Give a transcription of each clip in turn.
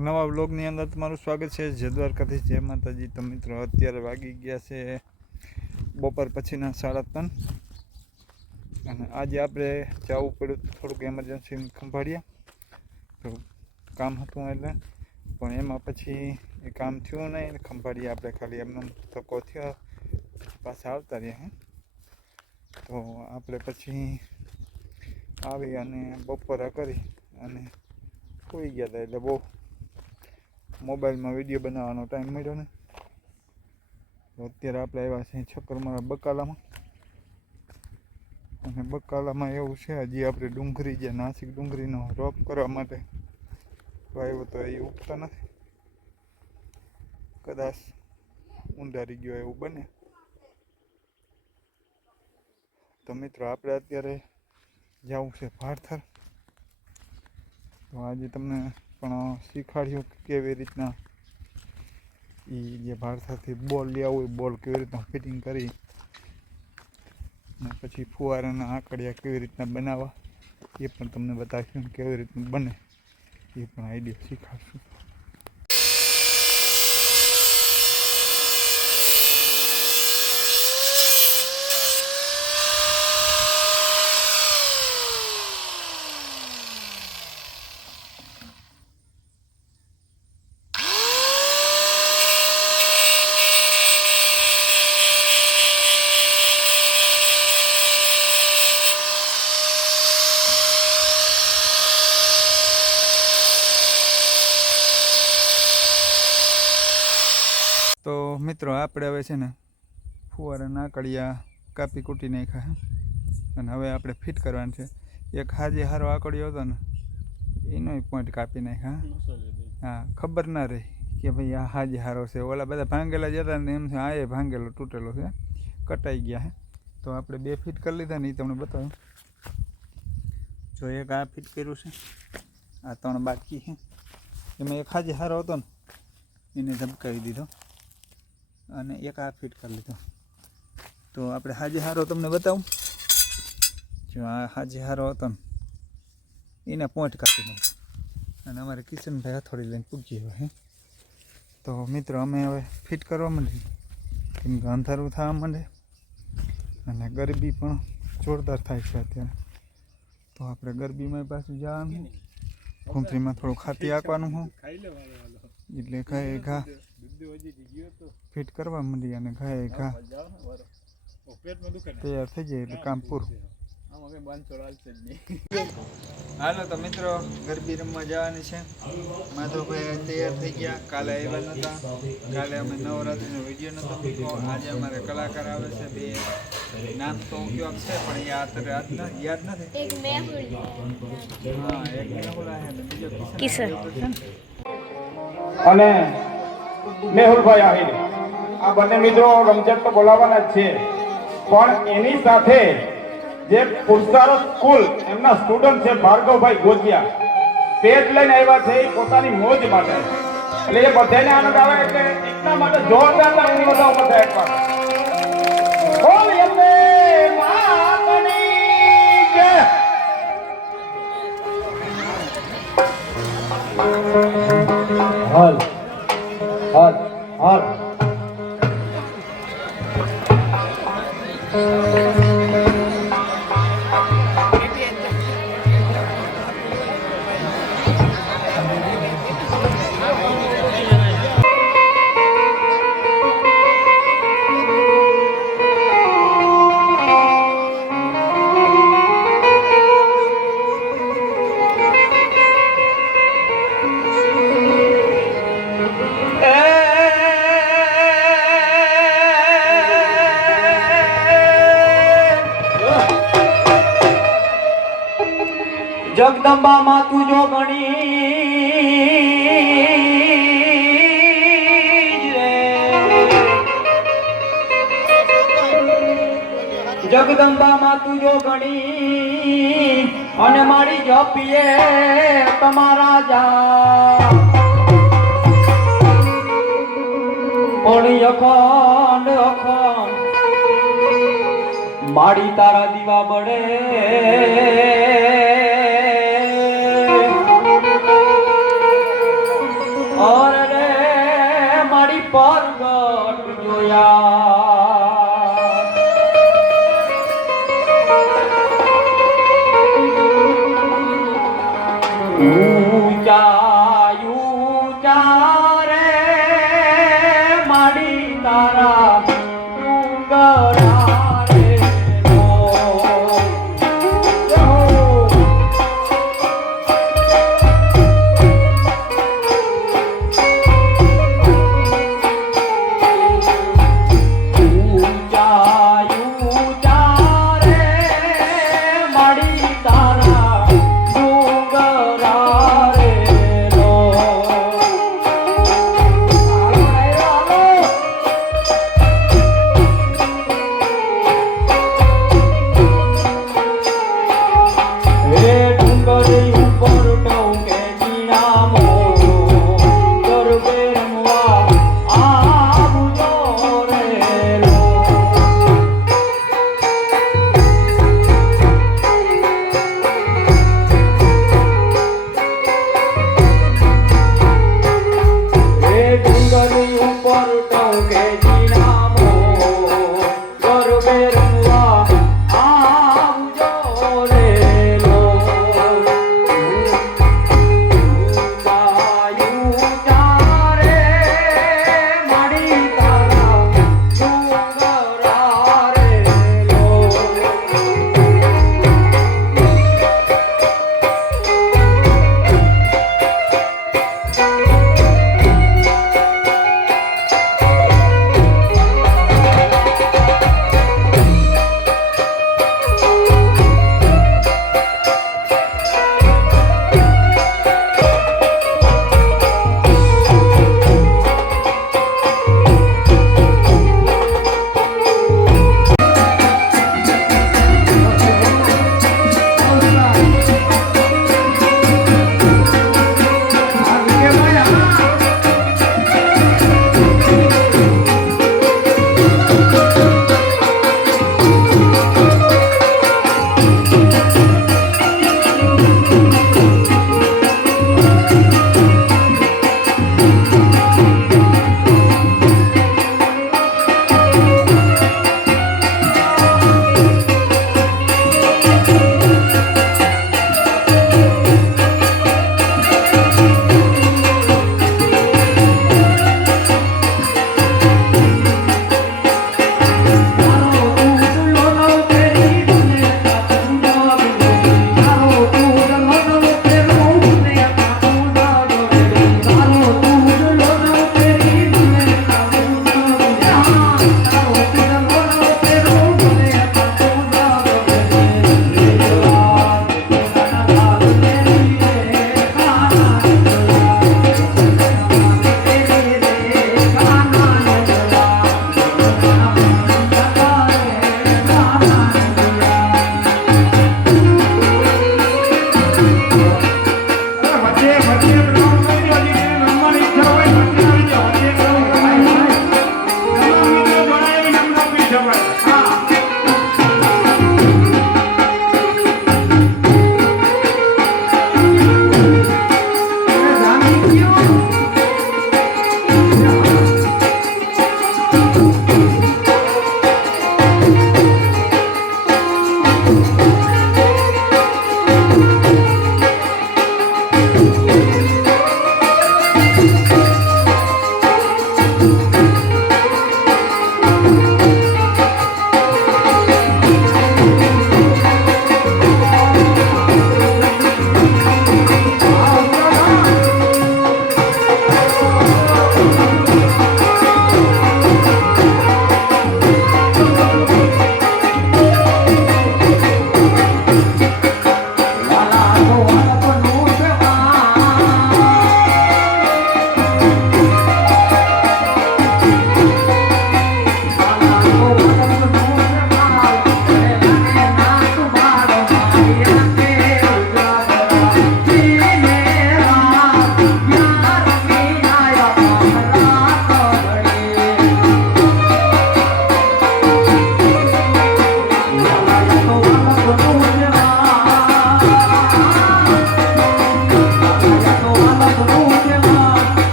નવા બ્લોગની અંદર તમારું સ્વાગત છે. જય જય માતાજી. તો મિત્રો, અત્યારે વાગી ગયા છે બપોર પછીના સાડા ત્રણ. અને આજે આપણે જવું પડ્યું થોડુંક એમરજન્સી ખંભાળીએ. તો કામ હતું એટલે. પણ એમાં પછી એ કામ થયું નહીં ખંભાળીએ આપણે ખાલી એમનો ધક્કો થયો. પાછા આવતા રહ્યા તો આપણે પછી આવી અને બપોરા કરી અને સુઈ ગયા હતા એટલે બહુ મોબાઈલમાં વીડિયો બનાવવાનો ટાઈમ મળ્યો ને. અત્યારે આપણે આવ્યા છીએ છક્કરમારા બકાલામાં. અને બકાલામાં એવું છે, હજી આપણે ડુંગરી જે નાસિક ડુંગળીનો રોપ કરવા માટે વાવ્યો તો એ ઉગતા નથી. કદાચ ઊંધારી ગયો એવું બને. તો મિત્રો, આપણે અત્યારે જવું છે ભારથર તો આજે તમને પણ શીખવાડ્યું કે કેવી રીતના એ જે ભારથરથી બોલ લેવા હોય, બોલ કેવી રીતના ફિટિંગ કરી અને પછી ફુવારાના આંકડિયા કેવી રીતના બનાવવા એ પણ તમને બતાવીશું કેવી રીતનું બને એ પણ આઈડિયા શીખવાડશું તો મિત્રો, આપણે હવે છે ને ફુવારા નાકડિયા કાપી કૂટી નાખ્યા અને હવે આપણે ફિટ કરવાનું છે. એક હાજી હારો આકડિયો હતો ને એનો પોઈન્ટ કાપી નાખ્યા હા. ખબર ના રહી કે ભાઈ આ હાજી હારો છે. ઓલા બધા ભાંગેલા જતા ને, એમ છે આ એ ભાંગેલો તૂટેલો છે. કટાઈ ગયા હે. તો આપણે બે ફિટ કરી લીધા ને એ તમને બતાવું. જો એક આ ફિટ કર્યું છે. આ ત્રણ બાકી છે. એમાં એક હાજી હારો હતો ને, એને ધબકાવી દીધો. અને એક આ ફિટ કરી લીધો. તો આપણે હાજે હારો તમને બતાવું. જો આ હાજે હારો હતો ને એના પોઈન્ટ કાપી નાખ્યો. અને અમારે કિશનભાઈ હથોડી લઈને પૂગી હોય હે. તો મિત્રો અમે હવે ફિટ કરવા માંડીએ કેમ કે અંધારું થવા માંડે. અને ગરબી પણ જોરદાર થાય છે અત્યારે. તો આપણે ગરબીમાં પાછું જવાનું. ઘૂંટરીમાં થોડું ખાતી આપવાનું હું. એટલે ઘાએ ઘા. ફિટ કરવા માંડી અને ઘાએ ઘા તૈયાર થઈ જાય એટલે કામ પૂરું. હાલો તો મિત્રો ગરબી રમવા જવાની છે. માધવભાઈ તૈયાર થઈ ગયા. કાલે આવ્યા નહોતા કાલે અમે નવરાત્રિનો વીડિયો નહોતો મૂક્યો. આજે અમારે કલાકાર આવે છે. બે નામ તો કયો છે પણ એ અત્યારે યાદ ન- યાદ નથી. એક મેહુલ હા એક મેહુલ છે ને બીજો કિશન. કિશન. તો છે ને. અને મેહુલભાઈ આહિર. આ બંને મિત્રો રમઝટ તો બોલાવવાના જ છે. પણ એની સાથે જે પુરસ્કારો સ્કૂલ એમના સ્ટુડન્ટ છે ભાર્ગવભાઈ ગોજિયા પેટ લઈને આવ્યા છે પોતાની મોજ માટે. એટલે એ બધાને આનંદ આવે એટલે એટલા માટે જોરદાર વધાવો બધા એકવાર. બોલ એમને હાલ હાલમાં તું જો ગણી જગદંબા માં તું જો ગણી અને મારી જપીએ તમારા જા. પણ અખંડ અખંડ માડી તારા દીવા બળે.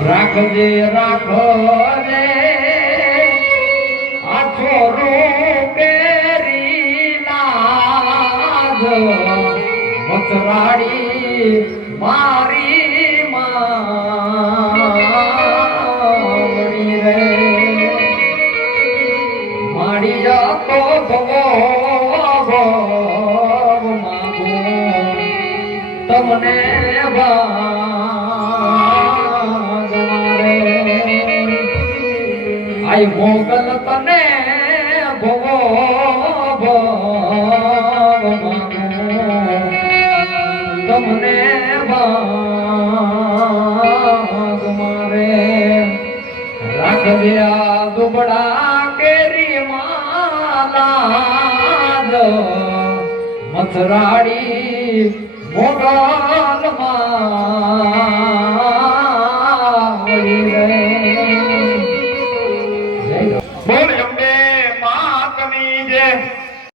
રાખજે રાખો રે આછો રૂપેરી નાજ મચરાડી મથરાડી મોગલ તને ભોગો માગું તમને ભાગ મારે. રાખજે દુબડા કેરી માલા મથરાડી મોગલ માં